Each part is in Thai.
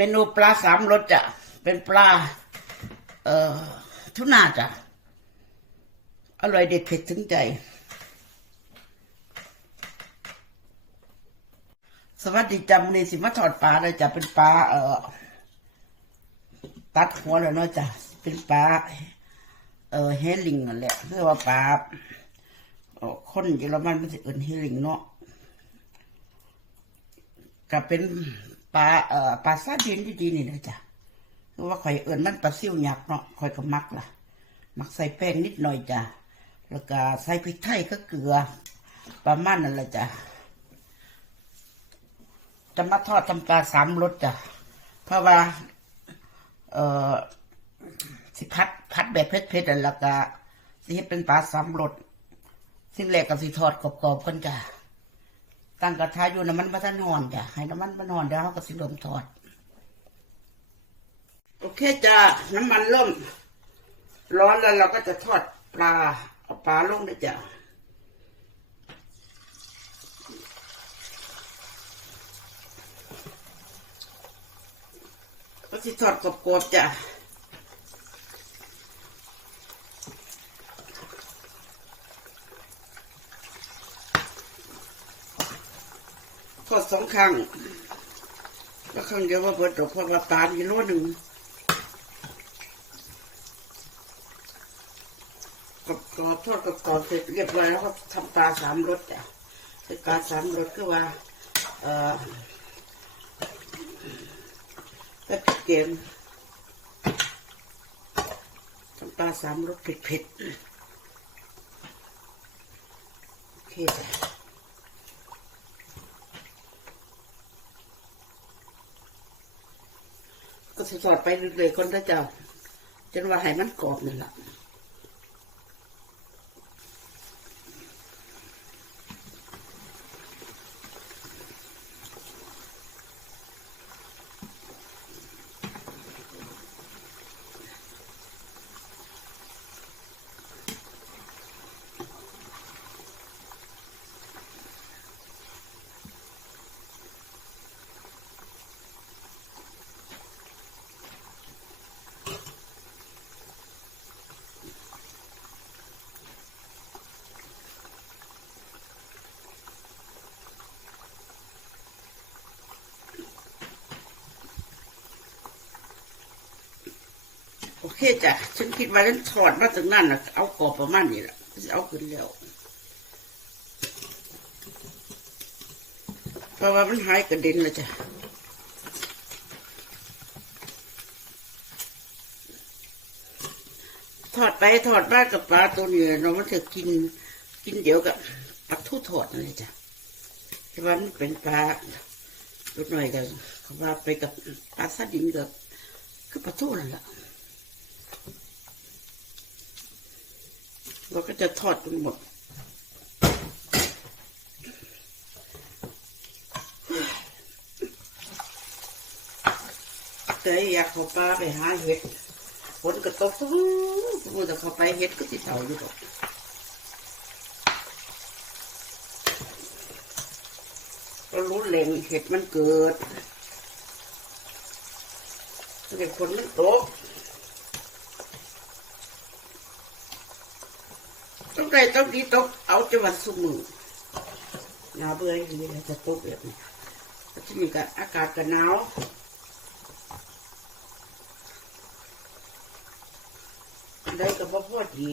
เมนูปลาสามรสจ้ะ เป็นปลา เอ่อทุน่าจ้ะ อร่อยเด็ดเผ็ดถึงใจ สวัสดีจ้ะมื้อนี้สิมาทอดปลาเลยจ้ะ เป็นปลา เอ่อ ตัดหัวแล้วเนาะจ้ะ เป็นปลา เอ่อเฮลิงนั่นแหละเรียกว่าปลาคนเยอรมันมันสิเอิ้นเฮลิงเนาะก็เป็น ปลาเอ่อปลาซาดินที่ดีนี่นะจ๊ะคือว่าข่อยเอิญมันปลาซิ่วหยักเนาะข่อยก็มักล่ะ มักใส่แป้งนิดหน่อยจ้ะแล้วก็ใส่พริกไทยก็เกลือ ประมาณนั่นแหละจ้ะจะมาทอดทำปลาสามรสจ้ะเพราะว่า เอ่อสิพัดพัดแบบเผ็ดๆนั่นแล้วก็สิเป็นปลาสามรสสิ่งแรกก็สิทอดกรอบๆกันจ้ะ ตั้งกระทะอยู่น้ำมันมาทันหอนจ้ะให้น้ำมันมันหอนเดี๋ยวเขาก็สิเริ่มทอด โอเคจ้ะน้ำมันเริ่ม ร้อนแล้วเราก็จะทอดปลาเอาปลาลงเลยจ้ะก็สิทอดกรอบๆจ้ะทอด สองครั้งแล้วครั้งเดียวว่าเบิดดอกเพราะว่าปลามีโลหนึ่งกับกรอบทอดกับกรอบเสร็จเรียบร้อยแล้วก็ทำปลาสามรสจ้ะคือปลาสามรสคือว่าเอ่อแป๊บเกมทำปลาสามรสเผ็ดๆโอเคจ้ะ สอดไปเรื่อยๆคนนะเจ้าจนว่าให้มันกรอบนี่แหละ เคจ้ะฉันคิดว่าฉันถอดมาจากนั่นนะเอากรอบประมาณนี้แหละเอาขึ้นแล้วเพราะว่ามันหายกระเด็นแล้วจ้ะทอดไปทอดมากับปลาตัวนี้เนาะมันจะกินกินเดี๋ยวกับปลาทูทอดนั่นเลยจ้ะแต่ว่ามันเป็นปลาตัวหน่อยกันเขาว่าไปกับปลาซาดินกับคือปลาทูนั่นแหละ เราก็จะทอดจนหมดเคยอยากเขาป่าไปหาเห็ดฝนก็ตกสู้สู้แต่เข้าไปเห็ดก็ติดเสาอยู่ดอกก็รู้แหล่งเห็ดมันเกิดเด็กฝนมันตก ต้องได้ต้องดีต้องเอาจังหวัดสุมือหนาวเบื่ออย่างนี้จะตกแบบนี้ที่นี่ก็อากาศก็หนาวได้กับพ่อดี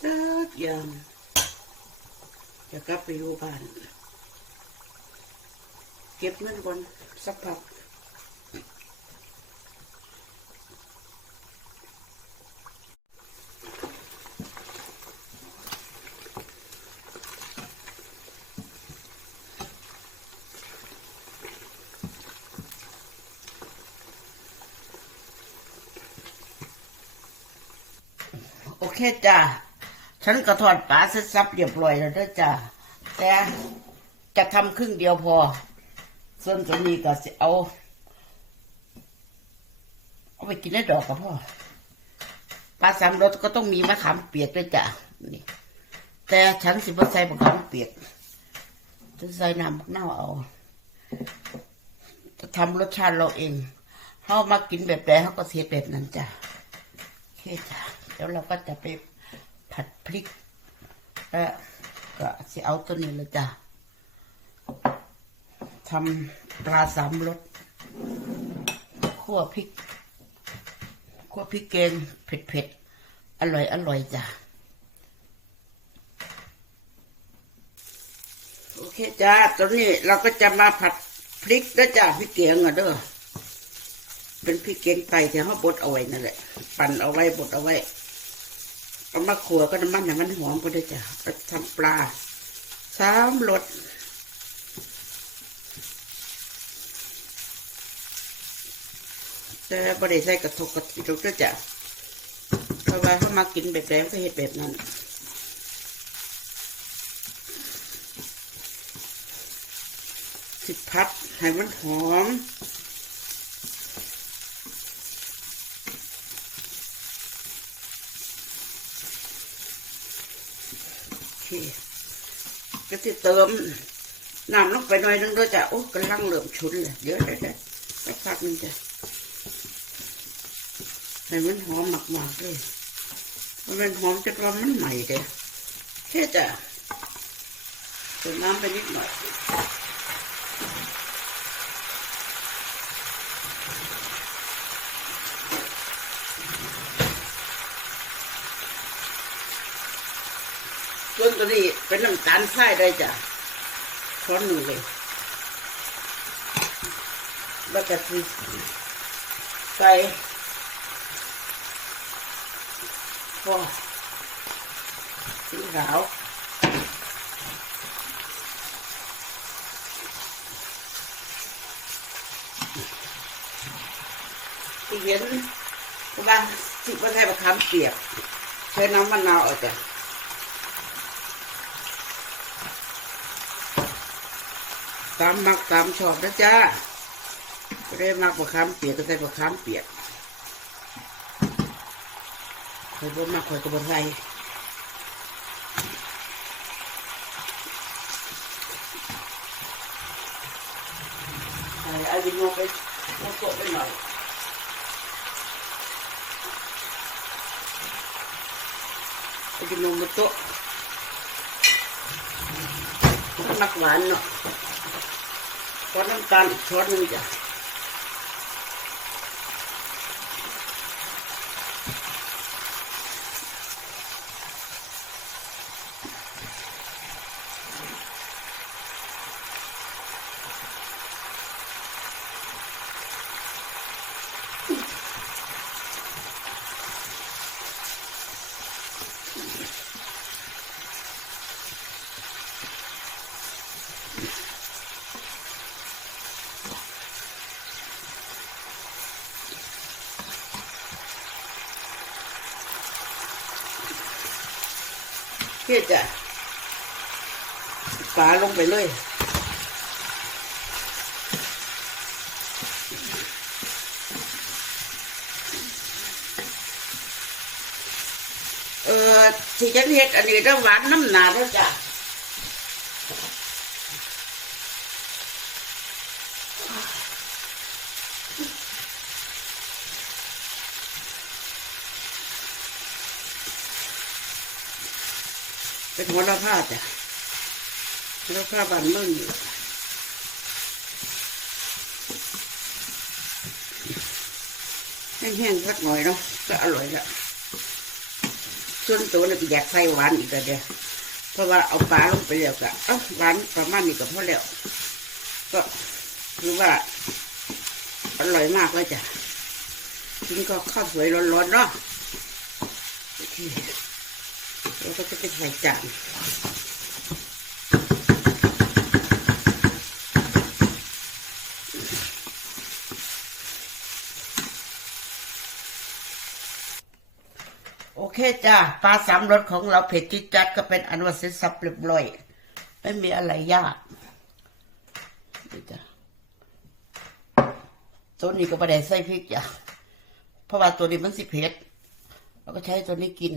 เลิกยังจะกลับไปอยู่บ้าน เก็บเงินก่อนสักพัก เคจ้าฉันก็ทอดปลาเสร็จสับเรียบร้อยแล้วเด้อจ้าแต่จะทำครึ่งเดียวพอ ส่วนตัวนี้ก็สิเอา เอาไปกินได้ดอกกับพ่อปลาสามรสก็ต้องมีมะขามเปียกด้วยจ้ะนี่แต่ฉันสิบ่ใส่มะขามเปียกจะใส่น้ำมะนาเอา จะทำรสชาติเราเองเขามากินแบบใดเขาก็เสียแบบนั้นจ้ะโอเคจ้ะ แล้วเราก็จะไปผัดพริกแล้วก็จะเอาตัวนี้เลยจ้ะทำปลาสามรสคั่วพริกคั่วพริกแกงเผ็ดๆอร่อยอร่อยจ้ะโอเคจ้าตอนนี้เราก็จะมาผัดพริกแล้วจ้าพริกเกียงอะเด้อเป็นพริกเกียงไตที่เขาบดเอาไว้นั่นแหละปั่นเอาไว้บดเอาไว้ เอามาขัวก็น้ำมันให้มันหอมก็ได้จ้ะทำปลาสามรสแต่บริใส่กระทกกระติกด้วยจ้ะเพราะว่าเขามากินแบบแดงก็เห็ดแบบนั้นสิพัดให้มันหอม โอเคก็จะเติมน้ำลงไปหน่อยนึงด้วยจ้ะโอ้กำลังเริ่มชุนเลยเดี๋ยวเดี๋ยวเดี๋ยวสักพักนึงจ้ะให้มันหอมมากๆเลยมันเป็นหอมจนว่ามันใหม่เด้แค่จะเติมน้ำไปนิดหน่อย ส่วนตัวนี้เป็นน้ำตาลทรายได้จ้ะช้อนหนึ่งเลยแล้วก็ใส่พอสีขาวที่เห็นว่าสิบว่าใช้มะขามเปียกใช้น้ำมะนาวเอาจ้ะ ตามมักตามชอบนะจ้าก็ได้มักบะขามเปียกก็ได้บะขามเปียกคอยบ่มักคอยกระบใส่ใส่อายิโนไปโมตะไปหน่อยไอายิโนโมโตะมักหวานเนาะ ช้อนน้ำตาลอีกช้อนนึงจ้ะ เพื่อจะปลาลงไปเลยเออที่ฉันเห็ดอันนี้ต้องหวานน้ำหนาแล้วจ้ะ เป็นหัวละผ้าจ้ะหัวละผ้าบานมึงอยู่แห้งๆสักหน่อยเนาะก็อร่อยละส่วนตัวเนี่ยอยากใส่หวานอีกแล้วเดียวเพราะว่าเอาปลาลงไปแล้วก็เอ้าหวานประมาณนี้ก็พอแล้ว ก็คือว่าอร่อยมากเลยจ้ะกินก็ข้าวสวยร้อนๆเนาะ แล้วก็จะไปใส่จานโอเคจ้าปลาสามรสของเราเผ็ดจิดจัดก็เป็นอันว่าเสร็จสับเรียบร้อย ไม่มีอะไรยากจ้ะตัวนี้ก็ไม่ได้ใส่พริกจ้ะเพราะว่าตัวนี้มันสิเผ็ดเราก็ใช้ตัวนี้กิน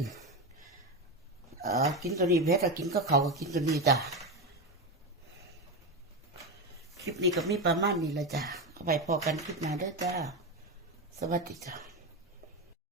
เออกินตัวนี้เผ็ดเรกินก็เขาก็กินตัวนี้จ้ะคลิปนี้ก็มีประมาณนี้ละจ้ะเอาไปพอกันคลิปหน้าเด้อจ้า สวัสดีจ้า